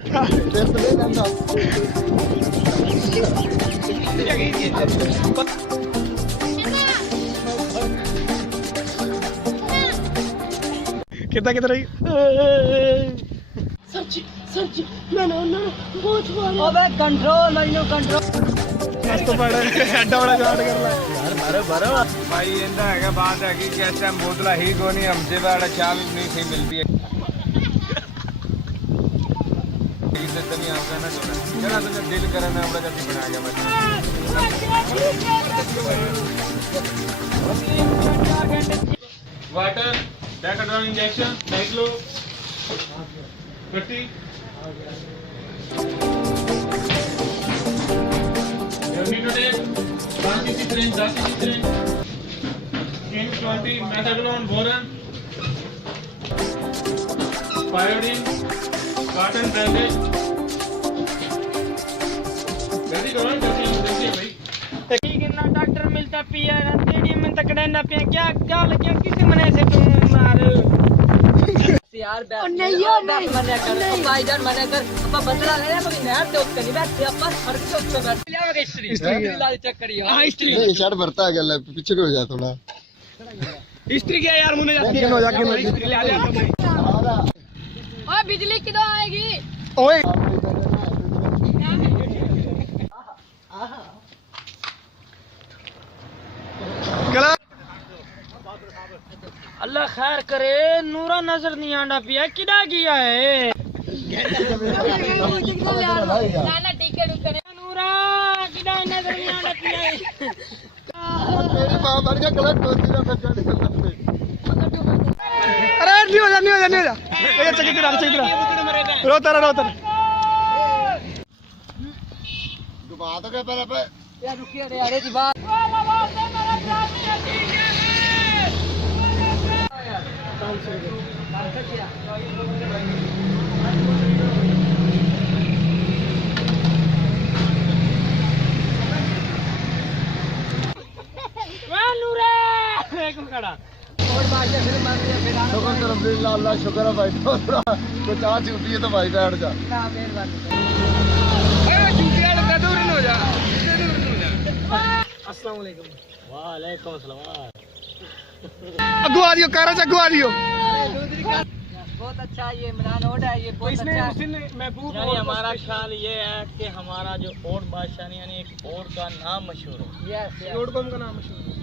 फिर तो ले जाऊंगा। कितना कितना रही सच्ची सच्ची ना ना ना बहुत मारे अबे कंट्रोल मैंने कंट्रोल बस तो पड़ा एड्डा बड़ा गार्ड कर ला यार मारो मारो भाई इंदा है बात है कि कैसे हम बोतला ही कोनी हमसे बड़ा चाल नहीं सही मिलती है इधर तो नहीं आता ना चला तो दिल करना बड़ा जल्दी बना गया मैं वाटर डैकाड्रॉन इंजेक्शन नाइक्लो गट्टी यूनिटोडेक 5 cc syringe 10 cc syringe King 20 methadone boron pyridine cotton bandage जल्दी करो जल्दी भाई कितना डॉक्टर मिलता पिया स्टेडियम में तकड़े ना पिया क्या क्या लगे किसी मने से तुम मार यार नहीं यार नहीं मना कर भाईजान मना कर अब बदला ले मगर नहर से उसके नहीं बैठते अपन हर से उसके बैठ लिया हिस्ट्री लाल चेक करियो हां हिस्ट्री नहीं शर्ट भरता है गला पीछे को जा थोड़ा हिस्ट्री क्या यार मुझे जाके हो जाके हिस्ट्री ले आ जा ओए बिजली किधर आएगी ओए गला अल्लाह खैर करे नूरा नजर नहीं आना पिया किदा किया है नाना टीके टीके नूरा किदा नजर नहीं आना पिया मेरी मां मर गया गलत होती ना बच्चा निकलता अरे नहीं हो जा नहीं हो जा नहीं हो जा ये चक्की तेरा रोता रोता डुबा तो क्या पहले पे यार रुकिए रे अरे जी बात शुक्र कर अल्लाह शुक्र है भाई थोड़ा तो चाह छूटी है तो भाई बैठ जा वालेकुम अस्सलाम अगू आ दियो कारा अगू आ दियो बहुत अच्छा ये इमरान ओड है ये बहुत अच्छा महबूब यानी हमारा ख्याल ये है कि हमारा जो ओड बादशाह यानी एक ओड का नाम मशहूर है यस डॉट कॉम का नाम मशहूर है